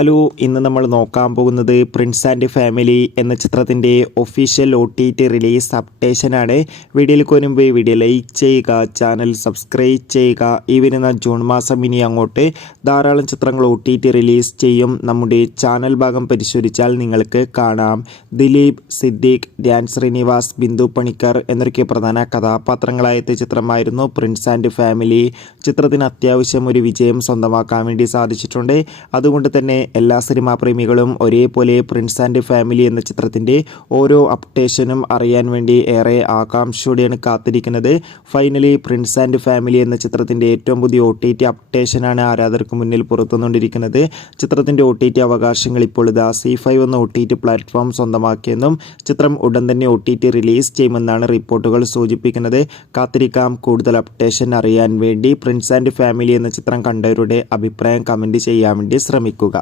Hello, ഇന്ന് നമ്മൾ നോക്കാൻ പോകുന്നത് പ്രിൻസ് ആൻഡ് ഫാമിലി എന്ന ചിത്രത്തിൻ്റെ ഒഫീഷ്യൽ OTT റിലീസ് അപ്ഡേഷനാണ്. വീഡിയോയിലേക്ക് വരുമ്പോൾ വീഡിയോ ലൈക്ക് ചെയ്യുക, ചാനൽ സബ്സ്ക്രൈബ് ചെയ്യുക. ഈ വരുന്ന ജൂൺ മാസം ഇനി അങ്ങോട്ട് ധാരാളം ചിത്രങ്ങൾ OTT റിലീസ് ചെയ്യും. നമ്മുടെ ചാനൽ ഭാഗം പരിശോധിച്ചാൽ നിങ്ങൾക്ക് കാണാം. ദിലീപ്, സിദ്ദീഖ്, ധ്യാൻ ശ്രീനിവാസ്, ബിന്ദു പണിക്കർ എന്നൊക്കെ പ്രധാന കഥാപാത്രങ്ങളായ ചിത്രമായിരുന്നു പ്രിൻസ് ആൻഡ് ഫാമിലി. ചിത്രത്തിന് അത്യാവശ്യം ഒരു വിജയം സ്വന്തമാക്കാൻ വേണ്ടി സാധിച്ചിട്ടുണ്ട്. അതുകൊണ്ട് തന്നെ എല്ലാ സിനിമാ പ്രേമികളും ഒരേപോലെ പ്രിൻസ് ആൻഡ് ഫാമിലി എന്ന ചിത്രത്തിൻ്റെ ഓരോ അപ്ഡേഷനും അറിയാൻ വേണ്ടി ഏറെ ആകാംക്ഷയോടെയാണ് കാത്തിരിക്കുന്നത്. ഫൈനലി പ്രിൻസ് ആൻഡ് ഫാമിലി എന്ന ചിത്രത്തിൻ്റെ ഏറ്റവും പുതിയ OTT അപ്ഡേഷനാണ് ആരാധകർക്ക് മുന്നിൽ പുറത്തുവന്നുകൊണ്ടിരിക്കുന്നത്. ചിത്രത്തിൻ്റെ OTT അവകാശങ്ങൾ ഇപ്പോൾ ഇതാ ZEE5 എന്ന OTT പ്ലാറ്റ്ഫോം സ്വന്തമാക്കിയെന്നും ചിത്രം ഉടൻ തന്നെ OTT റിലീസ് ചെയ്യുമെന്നാണ് റിപ്പോർട്ടുകൾ സൂചിപ്പിക്കുന്നത്. കാത്തിരിക്കാം കൂടുതൽ അപ്ഡേഷൻ അറിയാൻ വേണ്ടി. പ്രിൻസ് ആൻഡ് ഫാമിലി എന്ന ചിത്രം കണ്ടവരുടെ അഭിപ്രായം കമൻറ്റ് ചെയ്യാൻ വേണ്ടി ശ്രമിക്കുക.